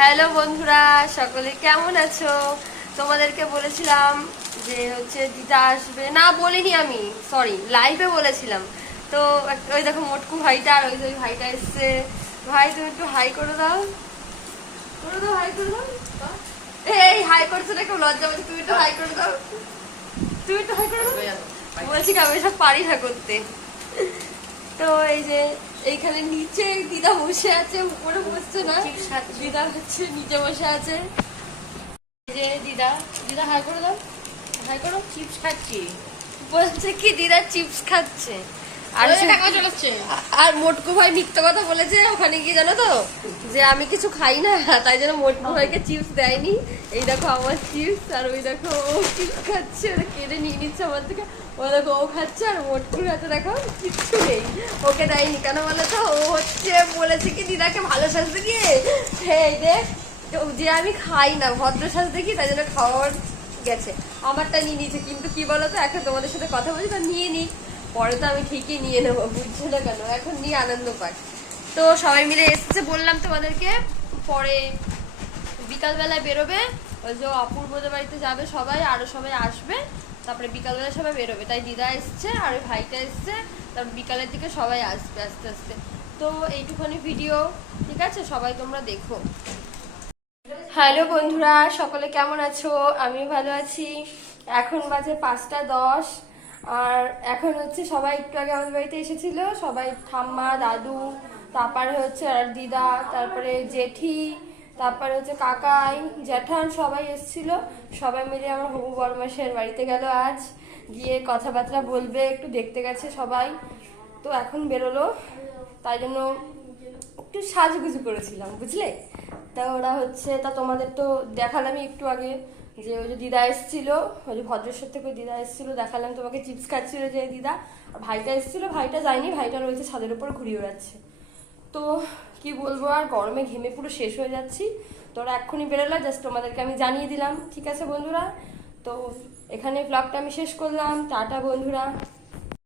Hello বন্ধুরা, সকলে কেমন আছো? তোমাদেরকে বলেছিলাম যে হচ্ছে দিদা আসবে, না বলিনি আমি, সরি, লাইভে বলেছিলাম। তো ওই দেখো মোটকু ভাইটা আর ওই ভাইটা এসছে। ভাই তুমি একটু হাই করে দাও, করে দাও, হাই করে দাও। এই হাই করছো না, কেউ লজ্জা পাচ্ছে, তুমি একটু হাই করে দাও, তুমি একটু হাই করে দাও। বলছি কি আমি সব পারি না করতে। তো এই যে এইখানে নিচে দিদা বসে আছে, উপরে বসছে না, দিদা হচ্ছে নিচে বসে আছে। এই যে দিদা, দিদা হাই করে দাও, হাই করো। চিপস খাচ্ছি, বলছে কি দিদা চিপস খাচ্ছে। আর আর মোটকু ভাই মিথ্যা কথা বলেছে ওখানে গিয়ে, জানো তো, যে আমি কিছু খাই না, তাই জন্য মোটকু ভাইকে চিপস দেয়নি। এই দেখো আমার চিপস, আর ওই দেখো ও চিপস খাচ্ছে, ওরা কেটে নিয়ে নিচ্ছে আমার থেকে। ও দেখো ও খাচ্ছে, আর মোটকুর হাতে দেখো কিচ্ছু নেই, ওকে দেয়নি। কেন বলো তো, ও হচ্ছে বলেছে কি দিদাকে ভালো সাজতে গিয়ে, এই দেখ যে আমি খাই না, ভদ্র সাজতে কি, তাই জন্য খাওয়ার গেছে, আমারটা নিয়ে নিয়েছে। কিন্তু কি বলতো, এখন তোমাদের সাথে কথা বলছি তো নিয়ে নিই, পরে তো আমি ঠিকই নিয়ে নেবো, বুঝছো না কেন, এখন নিয়ে আনন্দ পাই। তো সবাই মিলে এসেছে বললাম তোমাদেরকে, পরে বিকালবেলায় বেরোবে, ওই যে অপূর্বদের বাড়িতে যাবে সবাই, আরো সবাই আসবে, তারপরে বিকালবেলা সবাই বেরোবে। তাই দিদা এসছে আর ওই ভাইটা এসছে, তারপর বিকালের দিকে সবাই আসবে আস্তে আস্তে। তো এইটুখানি ভিডিও, ঠিক আছে, সবাই তোমরা দেখো। হ্যালো বন্ধুরা, সকলে কেমন আছো? আমি ভালো আছি। এখন বাজে 5টা 10, আর এখন হচ্ছে সবাই একটু আগে আমাদের বাড়িতে এসেছিল, সবাই ঠাম্মা, দাদু, তারপরে হচ্ছে আর দিদা, তারপরে জেঠি, তারপরে হচ্ছে কাকাই, জ্যাঠান, সবাই এসেছিল। সবাই মিলে আমার হবু বরমাসের বাড়িতে গেল আজ, গিয়ে কথাবার্তা বলবে, একটু দেখতে গেছে সবাই। তো এখন বেরোলো, তাই জন্য একটু সাজগুজু করেছিলাম, বুঝলে। তা ওরা হচ্ছে, তা তোমাদের তো দেখালামই একটু আগে, যে ওই যে দিদা এসেছিল, ওই যে ভদ্রেশ্বর থেকে দিদা এসেছিল, দেখালাম তোমাকে, চিপস খাচ্ছিল যে দিদা। আর ভাইটা এসেছিল, ভাইটা যায়নি, ভাইটা রয়েছে ছাদের উপর ঘুরিয়ে বেড়াচ্ছে। তো কি বলবো, আর গরমে ঘেমে পুরো শেষ হয়ে যাচ্ছি। তো ওরা এক্ষুনি বেরোলো, জাস্ট তোমাদেরকে আমি জানিয়ে দিলাম, ঠিক আছে বন্ধুরা। তো এখানে ব্লগটা আমি শেষ করলাম, টাটা বন্ধুরা।